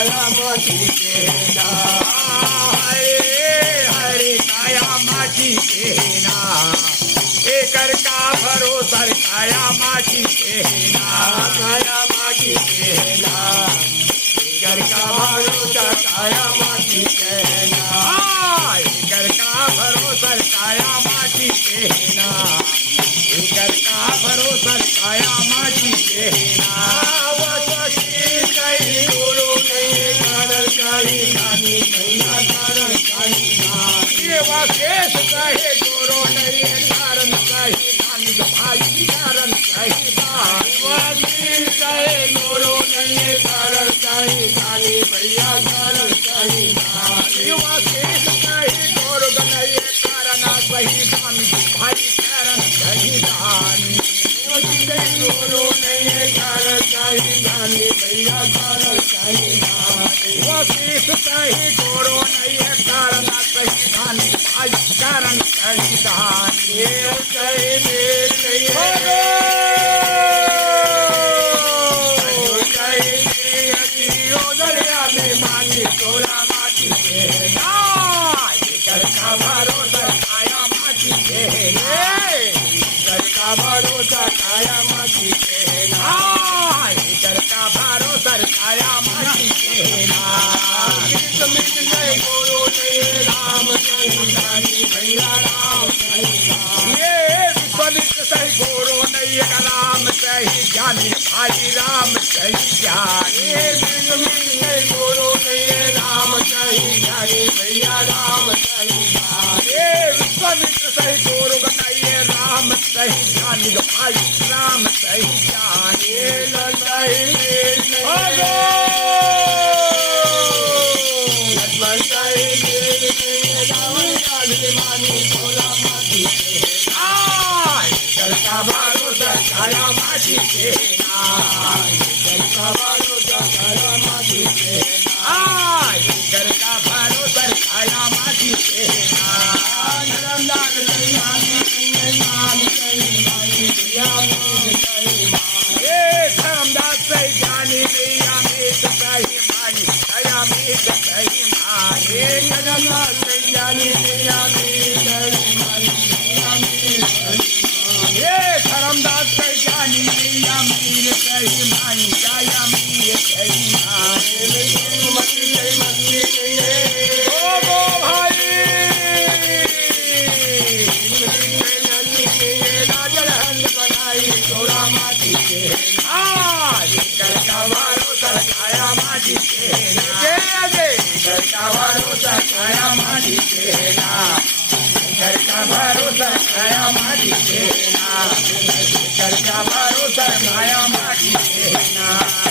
काया माटी केना हरे हरे काया माटी केना एकर का भरोसा काया माटी केना काया माटी केना एकर का भरोसा काया माटी केना एकर का भरोसा काया माटी केना एकर का भरोसा काया माटी केना वसी कई गुरु नहीं कारण काली नानी भैया कारण काली नानी ये वाकेश कहे गुरु नहीं कारण कहे नानी भाई कारण कहे वसी कई गुरु नहीं कारण काली नानी भैया कारण काली नानी ये वाकेश कहे गुरु नहीं कारण सही नानी भाई कारण सही नानी वसी कई गुरु नहीं कारण काली नानी भैया कारण काली नानी वशिष्ठ कहे गुरु नहीं कारण सही नानी भाई कारण सही नानी ये कई देर नहीं दरिया में मानी तोला माटी केना एकर का भरोसा काया माटी केना एकर का भरोसा काया माटी केना एकर का भरोसा काया माटी केना गीत मिट गए गुरु नहीं राम सही नानी भैया राम सही नाम ये विश्वनिष्ठ सही गुरु नहीं राम सही ज्ञानी भाई राम सही ज्ञानी ये गीत मिट गए गुरु नहीं राम सही नानी भैया राम सही नाम ये विश्वनिष्ठ सही गुरु नहीं राम सही ज्ञानी भाई राम सही ज्ञानी ये लड़ाई देर नहीं लक्ष्मण सही देर नहीं रावण काली मानी तोला माटी केना एकर का भरोसा काया माटी केना एकर का भरोसा काया माटी केना एकर का भरोसा काया माटी केना धर्मदास सही मानी सही नाम सही माई भैया मीत सही मानी ये धर्मदास सही ज्ञानी भैया मीत सही मानी दया मीत सही मानी धर्मदास सही ज्ञानी भैया मीत सही माई भैया मीत सही मानी ये धर्मदास सही ज्ञानी भैया मीत सही मानी दया मीत सही मानी मस्ती सही मस्ती नहीं है ओ गो भाई तोरा माटी केना एकर का भरोसा काया माटी केना एकर का भरोसा काया माटी केना एकर का भरोसा काया माटी केना एकर का भरोसा काया माटी केना